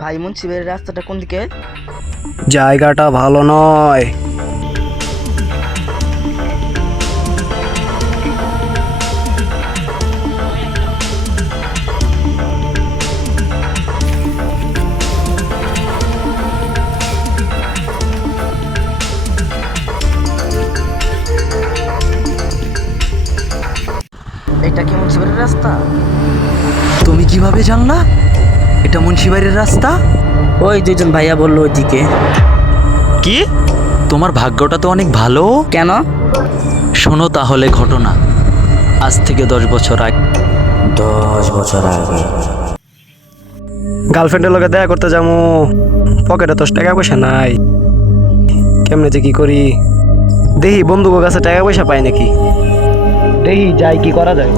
ভাই মুন্সিবাড়ির রাস্তাটা কোন দিকে? জায়গাটা ভালো নয়। এটা কি মুন্সিবাড়ির রাস্তা? তুমি কিভাবে জানলা এটা মুন্সিবাড়ির রাস্তা? ওই দুজন ভাইয়া বললো ওইদিকে। কি, তোমার ভাগ্যটা তো অনেক ভালো। কেন? শোনো তাহলে ঘটনা। আজ থেকে 10 বছর আগে। গার্লফ্রেন্ডের লগে দেখা করতে যাবো, পকেটে তো টাকা পয়সা নাই। কেমনে যে কি করি, দেখি বন্ধুকের কাছে টাকা পয়সা পাই নাকি, দেখি যাই কি করা যায়।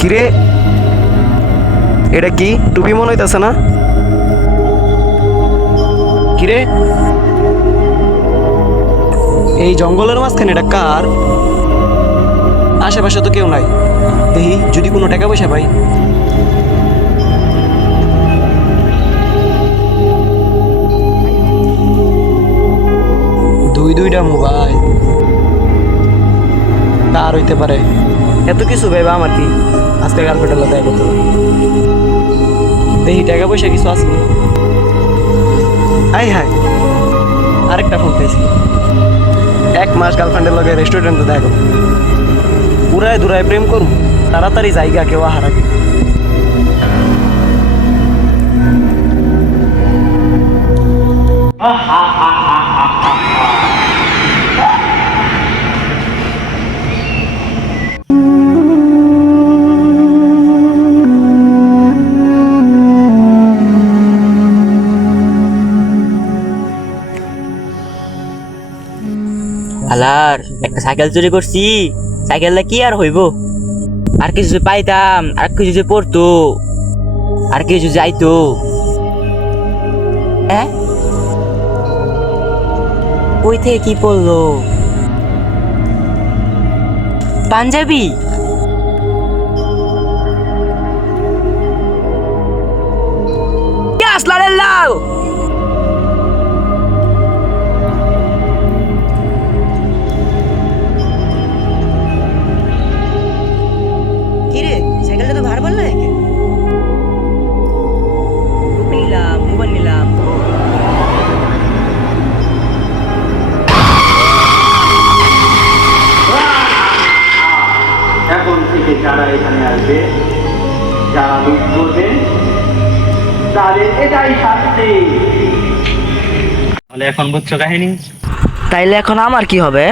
কিরে, এটা কি টুপি মনে হইতেছে না? কিরে, এই জঙ্গলের মাঝখানে এটা কার? আশেপাশে তো কেউ নাই, দেখি যদি কোনো টাকা পয়সা পাই। দুইটা মোবাইল কার হইতে পারে? এত কিছু ভেবে আমার কি আজকে গার্লফ্রেন্ডের দেখা করতে হবে। দেখি টাকা পয়সা কিছু আছে না। হাই আরেকটা ফোন পেয়েছি। 1 মাস গার্লফ্রেন্ডের লগে রেস্টুরেন্টে দেখা করবো, উড়ায় দুরায় প্রেম করবো, তাড়াতাড়ি জায়গা কেউ আহার আগে। আলার একটা সাইকেল চুরি করছি, সাইকেলটা কি আর হইব? আর কিছু যদি পাইতাম, আর কিছু যদি পড়তো, আর কিছু যাইতো। হ্যাঁ, ওই থেকে কি পড়লো? পাঞ্জাবি। লাল কিরে, সাইকেলটা তো ভাড়া পারলা একে? টুপি নিলাম, মোবাইল নিলাম। এখন থেকে যারা এখানে আসবে, যারা লুট করবে, তাদের এটাই শাস্তি। তাহলে এখন বুঝছো কাহিনী? তাইলে এখন আমার কি হবে?